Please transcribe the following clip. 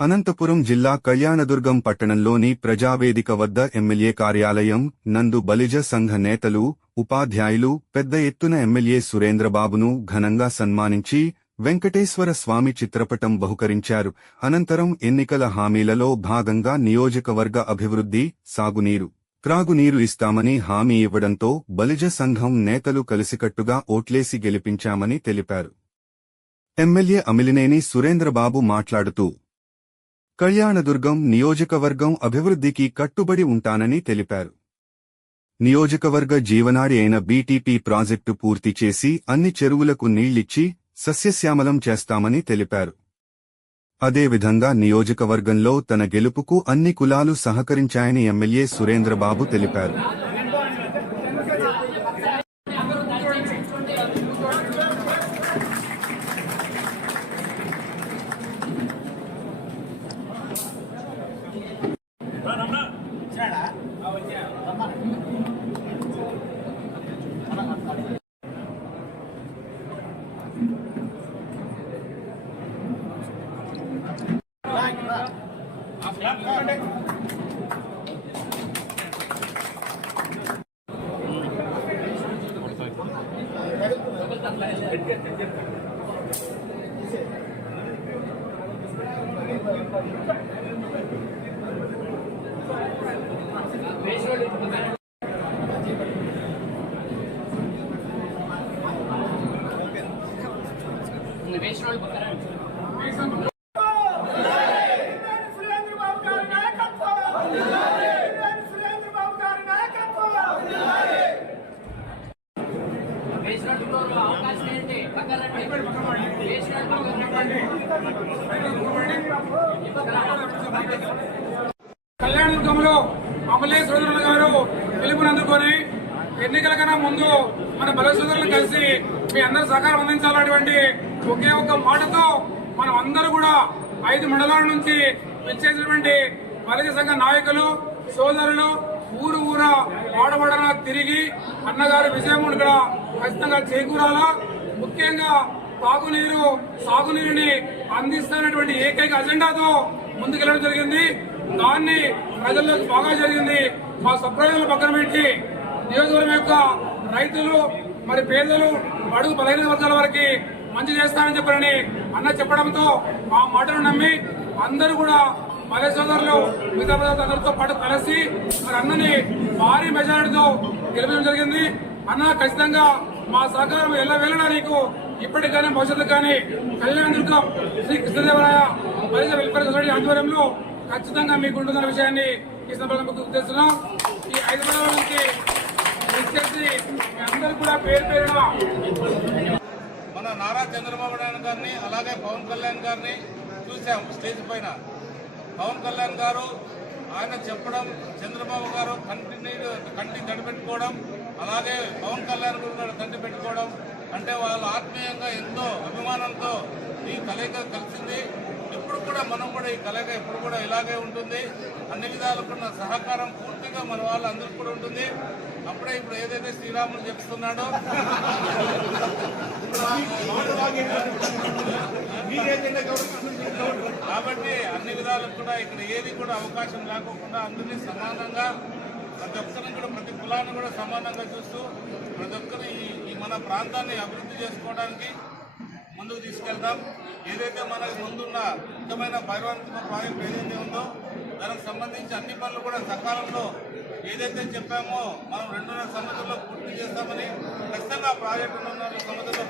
అనంతపురం జిల్లా కళ్యాణదుర్గం పట్టణంలోని ప్రజావేదిక వద్ద ఎమ్మెల్యే కార్యాలయం నందు బలిజ సంఘ నేతలు, ఉపాధ్యాయులు పెద్ద ఎత్తున ఎమ్మెల్యే సురేంద్రబాబును ఘనంగా సన్మానించి వెంకటేశ్వర స్వామి చిత్రపటం బహుకరించారు. అనంతరం ఎన్నికల హామీలలో భాగంగా నియోజకవర్గ అభివృద్ధి, సాగునీరు, త్రాగునీరు ఇస్తామని హామీ ఇవ్వడంతో బలిజ సంఘం నేతలు కలిసికట్టుగా ఓట్లేసి గెలిపించామని తెలిపారు. ఎమ్మెల్యే అమిలినేని సురేంద్రబాబు మాట్లాడుతూ కళ్యాణదుర్గం నియోజకవర్గం అభివృద్ధికి కట్టుబడి ఉంటానని తెలిపారు. నియోజకవర్గ జీవనాడి అయిన బీటీపీ ప్రాజెక్టు పూర్తి చేసి అన్ని చెరువులకు నీళ్లిచ్చి సస్యశ్యామలం చేస్తామని తెలిపారు. అదేవిధంగా నియోజకవర్గంలో తన గెలుపుకు అన్ని కులాలు సహకరించాయని ఎమ్మెల్యే సురేంద్రబాబు తెలిపారు. కళ్యాణదుర్గంలో అమలే సోదరులు గారు పిలుపునందుకొని ఎన్నికల కన్నా ముందు మన బల సోదరులు కలిసి మీ అందరూ సహకారం అందించాలనేటువంటి ఒకే ఒక్క మాటతో మనం అందరూ కూడా 5 మండలాల నుంచి విచ్చేసినటువంటి బలిజ సంఘ నాయకులు, సోదరులు ఊరు వాడవాడన తిరిగి అన్నగారి విజయం ఇక్కడ ఖచ్చితంగా చేకూరాలా. ముఖ్యంగా తాగునీరు, సాగునీరుని అందిస్తున్నటువంటి ఏకైక అజెండాతో ముందుకెళ్లడం జరిగింది. దాన్ని ప్రజల్లోకి బాగా జరిగింది. మా సప్రజలు పక్కన పెట్టి నియోజకవర్గం యొక్క రైతులు, మరి పేదలు, బడుగు బలహీన వర్గాల వారికి మంచి చేస్తానని చెప్పారని అన్న చెప్పడంతో ఆ మాటను నమ్మి అందరూ కూడా మలే సోదరులు మిగతా అందరితో పాటు కలిసి మరి అన్నని భారీ మెజారిటీతో గెలిపించడం జరిగింది. అన్న ఖచ్చితంగా మా సహకారం ఎల్లవేళలా నీకు ఇప్పటికి కానీ భవిష్యత్తు కానీ కళ్యాణదుర్గం శ్రీ కృష్ణదేవరాయ బలిజ వెల్ఫేర్ సొసైటీ ఆధ్వర్యంలో ఖచ్చితంగా మీకు ఉంటుందన్న విషయాన్ని ఈ సందర్భంగా గుర్తు చేస్తున్నాం. ఈ 5 మండలాల నుంచి విచ్చేసి మీ అందరూ కూడా పేరున మన నారా చంద్రబాబు నాయుడు గారిని అలాగే పవన్ కళ్యాణ్ గారిని చూసాం స్టేజ్ పైన. పవన్ కళ్యాణ్ గారు ఆయన చెప్పడం, చంద్రబాబు గారు కంటి తడిపెట్టుకోవడం, అలాగే పవన్ కళ్యాణ్ గారు కంటి పెట్టుకోవడం అంటే వాళ్ళు ఆత్మీయంగా ఎంతో అభిమానంతో ఈ కలయిక కలిసింది. ఇప్పుడు కూడా మనం కూడా ఈ కలయిక ఇప్పుడు కూడా ఇలాగే ఉంటుంది. అన్ని విధాలుకున్న సహకారం పూర్తిగా మన వాళ్ళందరికీ కూడా ఉంటుంది. అప్పుడే ఇప్పుడు ఏదైతే శ్రీరాములు చెప్తున్నాడో కాబట్టి అన్ని విధాలకు కూడా ఇక్కడ ఏది కూడా అవకాశం లేకోకుండా అందరినీ సమానంగా ప్రతి ఒక్కరిని కూడా ప్రతి కులాన్ని కూడా సమానంగా చూస్తూ ప్రతి ఒక్కరు ఈ మన ప్రాంతాన్ని అభివృద్ధి చేసుకోవడానికి ముందుకు తీసుకెళ్తాం. ఏదైతే మనకు ముందున్న ముఖ్యమైన భైరవాత్మక ప్రాజెక్ట్ ఏదైతే ఉందో దానికి సంబంధించి అన్ని పనులు కూడా సకాలంలో ఏదైతే చెప్పామో మనం 2.5 సంవత్సరాల్లో పూర్తి చేస్తామని ఖచ్చితంగా ఆ ప్రాజెక్టు 2.5 సంవత్సరాల్లో